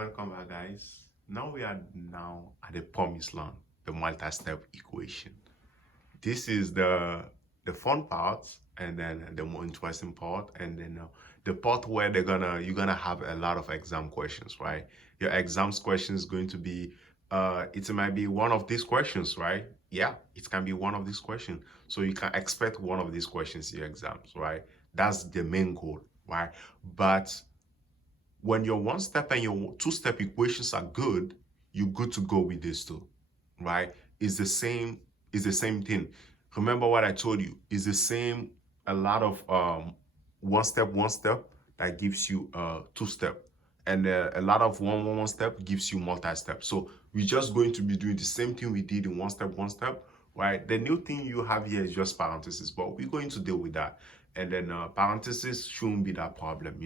Welcome back, guys. Now we are now at the promised land, the multi-step equation. This is the fun part, and then the more interesting part, and then the part where you're gonna have a lot of exam questions, right? Your exams question is going to be it might be one of these questions, right? Yeah, it can be one of these questions. So you can expect one of these questions in your exams, right? That's the main goal, right? But when your one step and your two step equations are good, you're good to go with this too, right? It's the same thing. Remember what I told you. It's the same. A lot of one step that gives you two step, and a lot of one step gives you multi step. So we're just going to be doing the same thing we did in one step, right? The new thing you have here is just parentheses, but we're going to deal with that, and then parentheses shouldn't be that problem,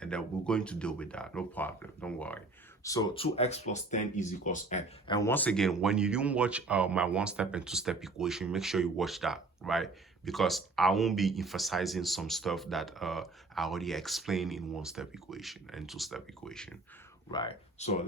and then we're going to deal with that. No problem. Don't worry. So 2x plus 10 is equals n. And once again, when you didn't watch my one step and two step equation, make sure you watch that, right? Because I won't be emphasizing some stuff that I already explained in one step equation and two step equation, right? So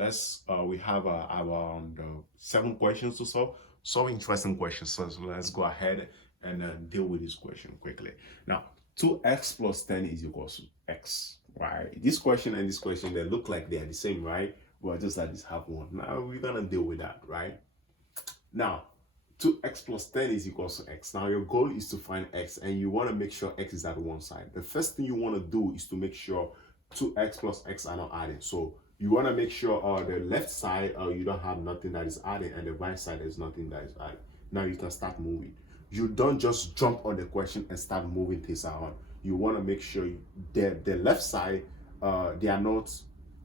we have around 7 questions to solve. So interesting questions. So let's go ahead and deal with this question quickly. Now, 2x plus 10 is equals to x, right? This question and this question, they look like they are the same, right? But just like this have one. Now we're gonna deal with that, right? Now, 2x plus 10 is equals to x. Now your goal is to find x, and you want to make sure x is at one side. The first thing you want to do is to make sure 2x plus x are not adding. So you want to make sure the left side you don't have nothing that is adding, and the right side there's nothing that is adding. Now you can start moving. You don't just jump on the question and start moving things around. You want to make sure the left side they are not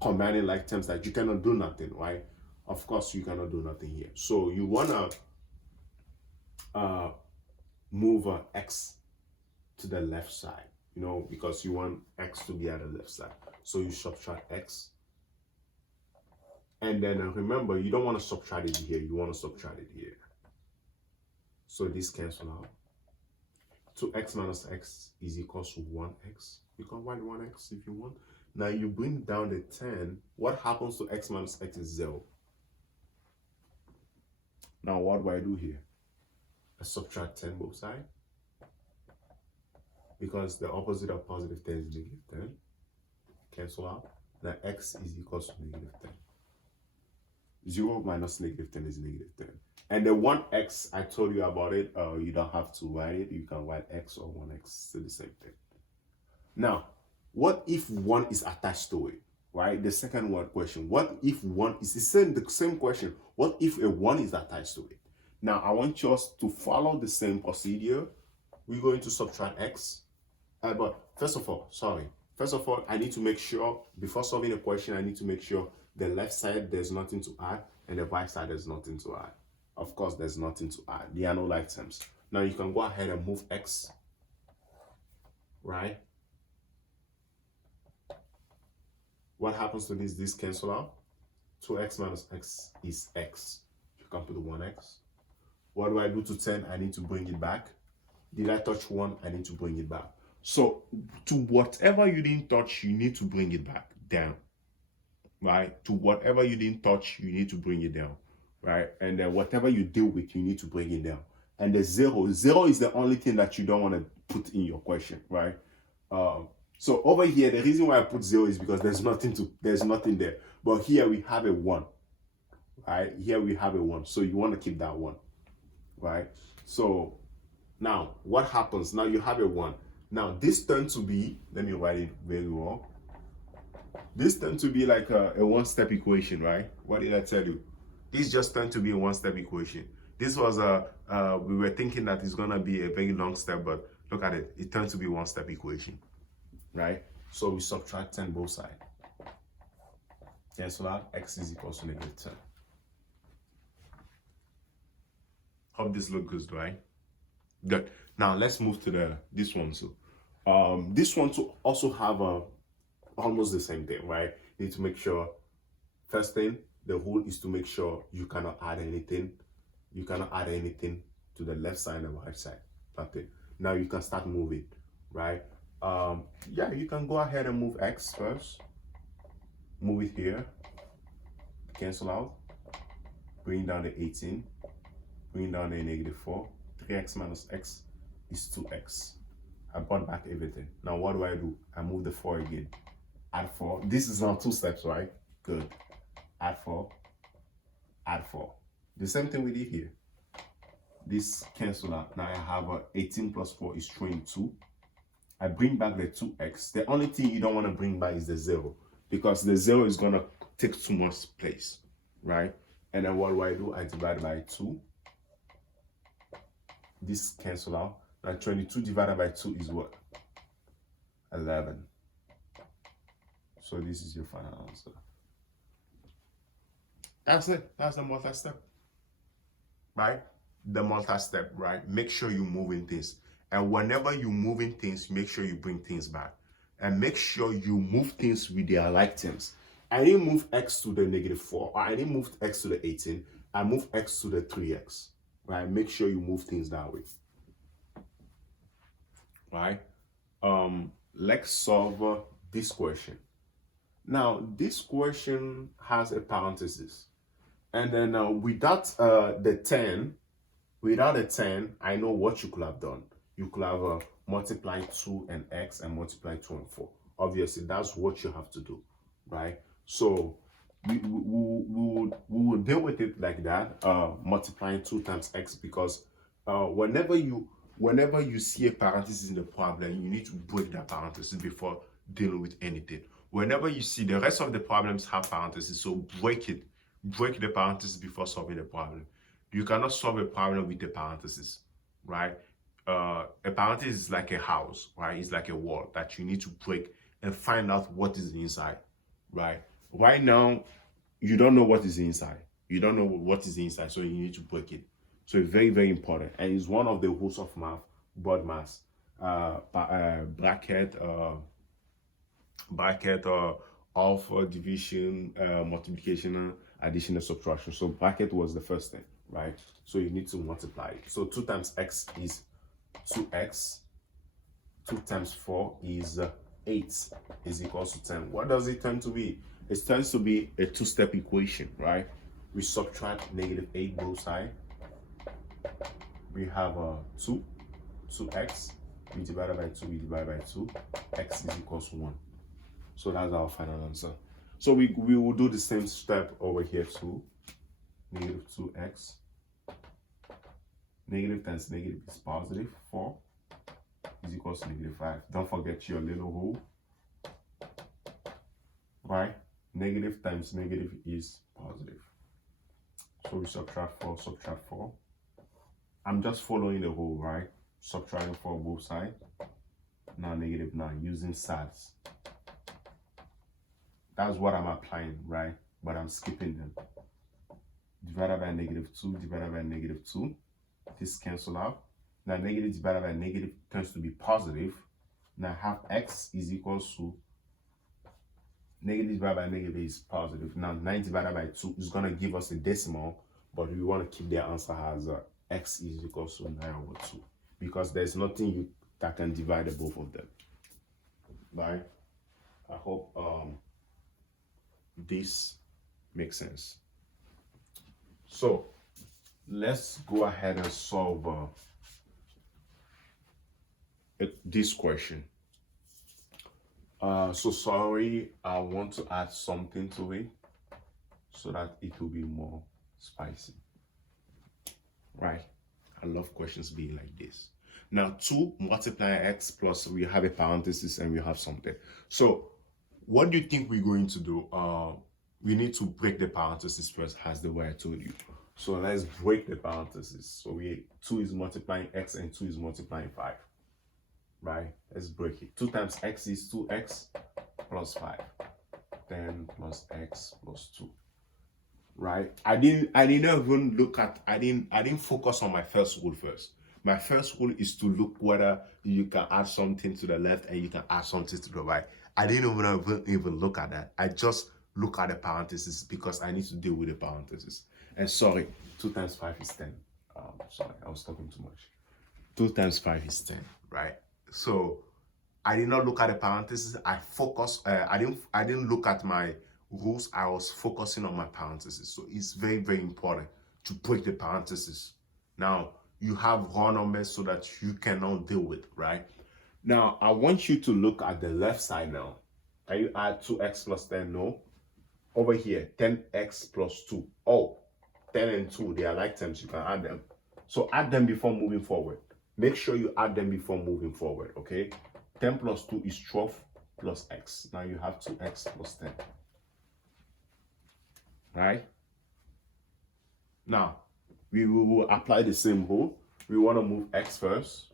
commanding like terms that you cannot do nothing, right? Of course you cannot do nothing here. So you want to move x to the left side, because you want x to be at the left side. So you subtract x, and then remember, you don't want to subtract it here, you want to subtract it here. So this cancel out. 2x minus x is equals to 1x. You can write 1x if you want. Now you bring down the 10. What happens to x minus x is 0. Now what do I do here? I subtract 10 both sides, because the opposite of positive 10 is negative 10. Cancel out. Now x is equals to negative 10. 0 minus negative 10 is negative 10. And the 1x, I told you about it. You don't have to write it. You can write x or 1x. It's the same thing. Now, what if 1 is attached to it? Right? The second one question. What if 1 is the same question? What if a 1 is attached to it? Now, I want you to follow the same procedure. We're going to subtract x. But first of all, I need to make sure, before solving a question, I need to make sure the left side there's nothing to add, and the right side there's nothing to add. Of course, there's nothing to add. There are no like terms. Now you can go ahead and move x, right? What happens to this? This cancel out. 2x minus x is x. You can put the 1x. What do I do to 10? I need to bring it back. Did I touch 1? I need to bring it back. So to whatever you didn't touch, you need to bring it back down, right? To whatever you didn't touch, you need to bring it down, right? And then whatever you deal with, you need to bring it down. And the 0 is the only thing that you don't want to put in your question, right? So over here, the reason why I put 0 is because there's nothing there. But here we have a 1, right? Here we have a 1. So you want to keep that 1, right? So now what happens? Now you have a 1. Now this turns to be, let me write it very well. This turned to be like a one-step equation, right? What did I tell you? This just turned to be a one-step equation. This was we were thinking that it's gonna be a very long step, but look at it. It turned to be one-step equation, right? So we subtract 10 both sides. Cancel out. X is equals to negative 10. Hope this looks good, right? Good. Now let's move to this one. So this one to also have almost the same thing, right? You need to make sure, first thing, the rule is to make sure you cannot add anything. You cannot add anything to the left side and the right side. Nothing. Now you can start moving, right? Yeah, you can go ahead and move x first. Move it here. cancel out, bring down the 18, bring down the negative 4. 3x minus x is 2x. I brought back everything. Now what do? I move the 4 again. Add 4. This is now 2 steps, right? Good. Add 4. Add 4. The same thing we did here. This cancel out. Now I have 18 plus 4 is 22. I bring back the 2x. The only thing you don't want to bring back is the 0, because the 0 is going to take too much place, right? And then what do? I divide by 2. This cancel out. Now 22 divided by 2 is what? 11. So this is your final answer. That's it. That's the multi-step, right? The multi-step, right? Make sure you're moving things. And whenever you're moving things, make sure you bring things back. And make sure you move things with their like terms. I didn't move x to the negative 4. Or I didn't move x to the 18. I moved x to the 3x. Right? Make sure you move things that way. Right? Let's solve this question. Now, this question has a parenthesis. And then without the 10, I know what you could have done. You could have multiplied 2 and x and multiplied 2 and 4. Obviously, that's what you have to do, right? So we will deal with it like that, multiplying 2 times x, because whenever you see a parenthesis in the problem, you need to break that parenthesis before dealing with anything. Whenever you see the rest of the problems have parentheses, so break the parenthesis before solving the problem. You cannot solve a problem with a parenthesis, right? A parenthesis is like a house, right? It's like a wall that you need to break and find out what is inside, right? Right now, you don't know what is inside. You don't know what is inside, so you need to break it. So it's very, very important. And it's one of the rules of math, BODMAS, bracket of division, multiplication, addition, and subtraction. So bracket was the first thing, right? So you need to multiply it. So 2 times x is 2x. 2 times 4 is 8 is equals to 10. What does it tend to be? It tends to be a 2-step equation, right? We subtract negative 8 both sides. We have 2x. We divide by 2, we divide by 2. X is equals to 1. So that's our final answer. So we will do the same step over here too. Negative 2x. Negative times negative is positive. 4 is equals to negative 5. Don't forget your little rule. Right? Negative times negative is positive. So we subtract 4, subtract 4. I'm just following the rule, right? Subtracting 4 both sides. Now negative 9 using sides. That's what I'm applying, right? But I'm skipping them. Divided by negative 2, divided by negative 2. This cancel out. Now negative divided by negative tends to be positive. Now half x is equals to negative divided by negative is positive. Now 9 divided by 2 is going to give us a decimal, but we want to keep the answer as x is equals to 9 over 2. Because there's nothing that can divide the both of them. Right? I hope this makes sense. So let's go ahead and solve this question. So sorry, I want to add something to it so that it will be more spicy. Right? I love questions being like this. Now 2 multiply x plus we have a parenthesis and we have something. So what do you think we're going to do? We need to break the parenthesis first, as the way I told you. So let's break the parenthesis. So 2 is multiplying x and 2 is multiplying 5. Right? Let's break it. 2 times x is 2x plus 5. 10 plus x plus 2. Right? I didn't even look at, I didn't focus on my first rule first. My first rule is to look whether you can add something to the left and you can add something to the right. I didn't even look at that. I just look at the parentheses because I need to deal with the parentheses. And sorry, 2 times 5 is 10. Sorry, I was talking too much. 2 times 5 is 10, right? So I did not look at the parentheses. I focused. I didn't look at my rules, I was focusing on my parentheses. So it's very, very important to break the parentheses. Now, you have raw numbers so that you cannot deal with, right? Now, I want you to look at the left side now. Can you add 2x plus 10? No. Over here, 10x plus 2. Oh, 10 and 2, they are like terms. You can add them. So add them before moving forward. Make sure you add them before moving forward, okay? 10 plus 2 is 12 plus x. Now you have 2x plus 10. Right? Now, we will apply the same rule. We want to move x first.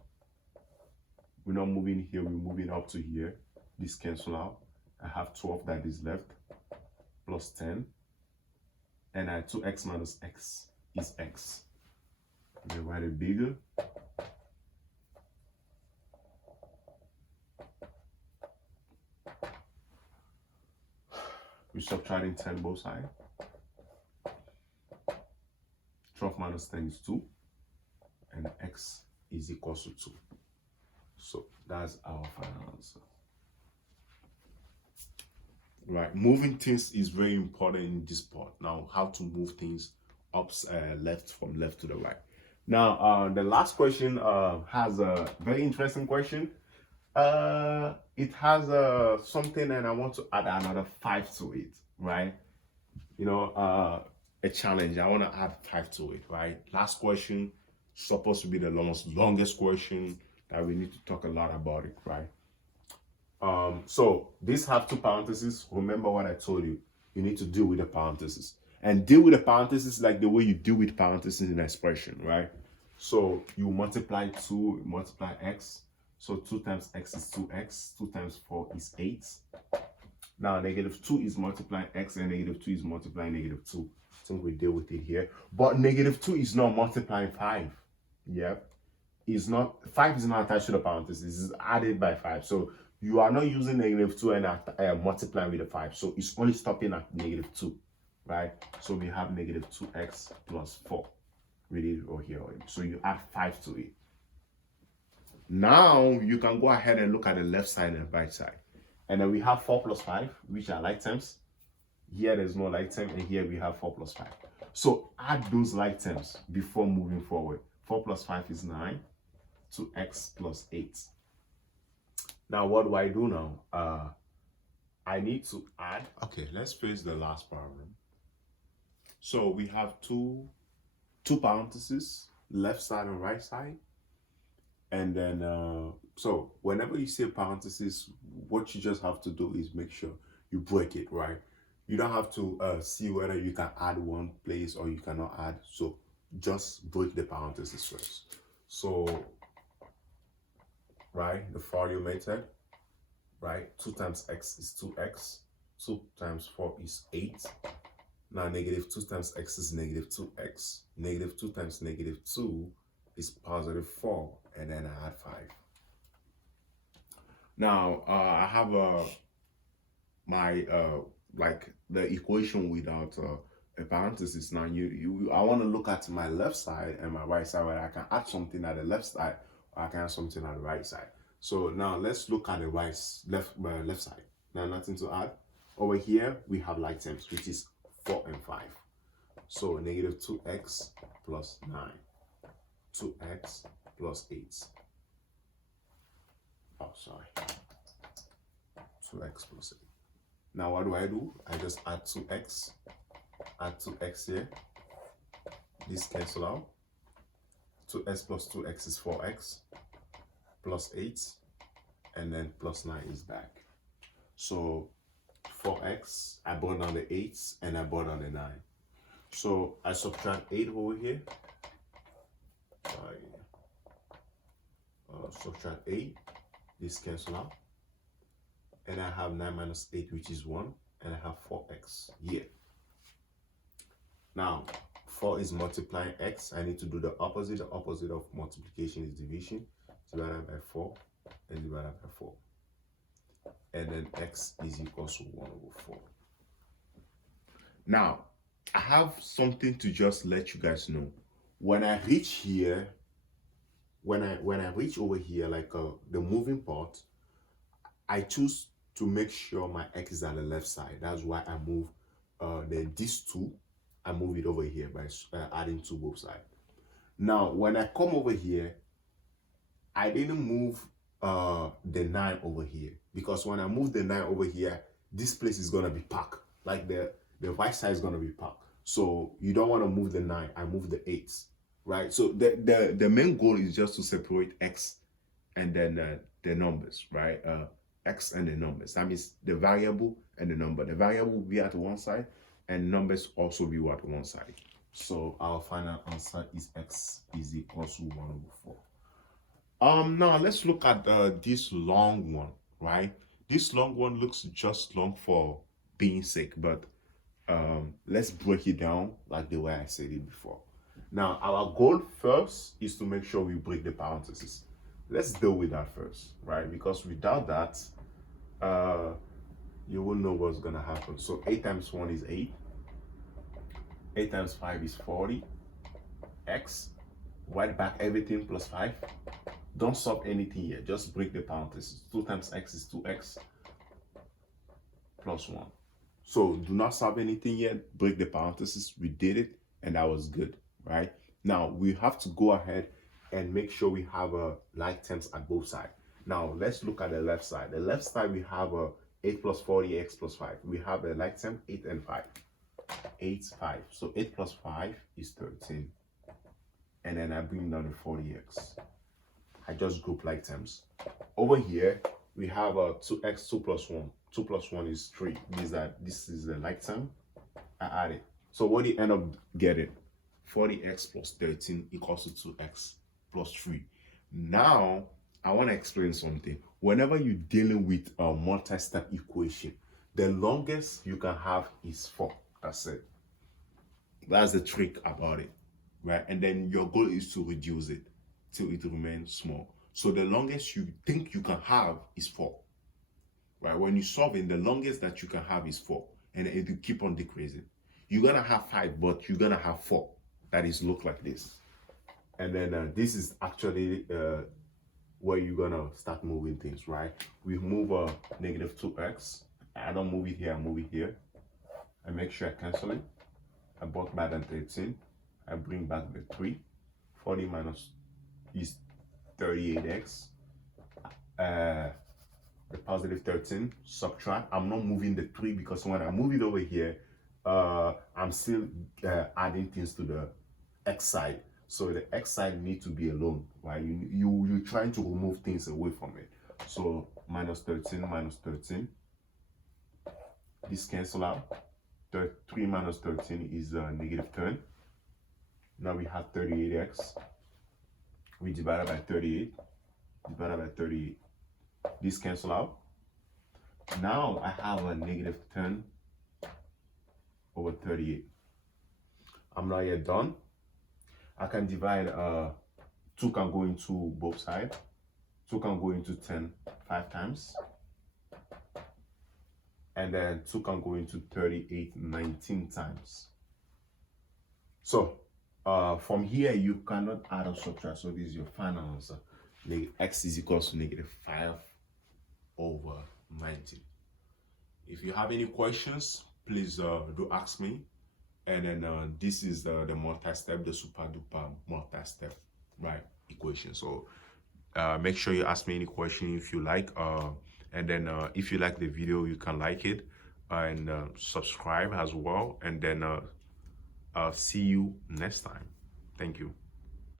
We're not moving here, we're moving up to here. This cancel out. I have 12 that is left, plus 10. And I 2x minus x is x. Okay, write it bigger. We're subtracting 10 both sides. 12 minus 10 is 2. And x is equal to 2. So that's our final answer. Right, moving things is very important in this part. Now, how to move things up, left from left to the right. Now, the last question has a very interesting question. It has something, and I want to add another 5 to it, right? You know, a challenge. I want to add 5 to it, right? Last question, supposed to be the longest question that we need to talk a lot about it, right? So these have 2 parentheses. Remember what I told you. You need to deal with the parentheses. And deal with the parentheses like the way you deal with parentheses in an expression, right? So you multiply 2, multiply x. So 2 times x is 2x. 2 times 4 is 8. Now negative 2 is multiplying x and negative 2 is multiplying negative 2. I think we deal with it here. But negative 2 is not multiplying 5. Yep. Is not 5 is not attached to the parentheses. It's added by 5. So you are not using negative 2 and multiplying with the 5. So it's only stopping at negative 2, right? So we have negative 2x plus 4. Read it over here. So you add 5 to it. Now you can go ahead and look at the left side and the right side. And then we have 4 plus 5, which are like terms. Here there's no like term, and here we have 4 plus 5. So add those like terms before moving forward. 4 plus 5 is 9. 2x plus 8. Now, what do I do now? I need to add. Okay, let's face the last problem. So we have two parentheses, left side and right side. And then, so whenever you say parentheses, what you just have to do is make sure you break it, right? You don't have to see whether you can add one place or you cannot add. So just break the parentheses first. So, right, the for you method, right? 2 times x is 2x. 2 times 4 is 8. Now negative 2 times x is negative 2x. Negative 2 times negative 2 is positive 4. And then I add 5. Now I have my like the equation without a parenthesis. Now I want to look at my left side and my right side where I can add something at the left side or I can add something at the right side. So now let's look at the left side. Now nothing to add. Over here we have like terms, which is 4 and 5. So negative 2x plus 9. 2x plus 8. Oh, sorry. 2x plus 8. Now what do? I just add 2x. Add 2x here. This cancel out. 2x plus 2x is 4x. Plus 8. And then plus 9 is back. So 4x, I brought down the 8s and I brought down the 9. So I subtract 8 over here. Subtract 8, this cancel out, and I have 9 minus 8, which is 1, and I have 4x here. Now 4 is multiplying x. I need to do the opposite. The opposite of multiplication is division. Divided by 4 and divided by 4, and then x is equal to 1 over 4. Now I have something to just let you guys know. When I reach here, when I reach over here, like the moving part, I choose to make sure my x is at the left side. That's why I move then these two, I move it over here by adding 2 both sides. Now, when I come over here, I didn't move the 9 over here, because when I move the 9 over here, this place is gonna be packed. Like the right side is gonna be packed. So you don't want to move the 9. I move the 8s, right? So the main goal is just to separate x and then the numbers, right? X and the numbers. That means the variable and the number. The variable will be at one side, and numbers also be at one side. So our final answer is x is equal to 1/4. Now let's look at this long one, right? This long one looks just long for being sake, but let's break it down like the way I said it before. Now, our goal first is to make sure we break the parentheses. Let's deal with that first, right? Because without that, you will know what's gonna happen. So 8 times 1 is 8. 8 times 5 is 40. X, write back everything plus 5. Don't solve anything yet, just break the parentheses. 2 times x is 2x plus 1. So do not solve anything yet, break the parentheses. We did it, and that was good, right? Now we have to go ahead and make sure we have like terms at both sides. Now let's look at the left side. The left side, we have 8 plus 40, x plus 5. We have a like term 8 and 5. 8, 5. So 8 plus 5 is 13. And then I bring down the 40x. I just group like terms. Over here, we have 2x, 2 plus 1. 2 plus 1 is 3. This is the like term. I add it. So what do you end up getting? 40x plus 13 equals to 2x plus 3. Now, I want to explain something. Whenever you're dealing with a multi-step equation, the longest you can have is 4. That's it. That's the trick about it, right? And then your goal is to reduce it till it remains small. So the longest you think you can have is 4, right? When you're solving, the longest that you can have is 4, and it will keep on decreasing. You're gonna have 5, but you're gonna have 4 that is look like this. And then this is actually where you're gonna start moving things, right? We move negative 2x. I don't move it here, I move it here. I make sure I cancel it. I brought back than 13. I bring back the 3. 40 minus is 38x. The positive 13, subtract. I'm not moving the 3 because when I move it over here, I'm still adding things to the x side. So the x side needs to be alone, right? You're trying to remove things away from it. So minus 13 minus 13. This cancel out. 3 minus 13 is negative 10. Now we have 38x. We divide it by 38. Divided by 38. This cancel out. Now I have a negative 10 over 38. I'm not yet done. I can divide 2 can go into both sides. 2 can go into 10 5 times. And then 2 can go into 38 19 times. So from here, you cannot add or subtract. So this is your final answer. X is equals to negative 5 over 19. If you have any questions, please do ask me. And then this is the multi-step, the super duper multi-step, right, equation. So make sure you ask me any question if you like. And then if you like the video, you can like it and subscribe as well. And then I'll see you next time. Thank you.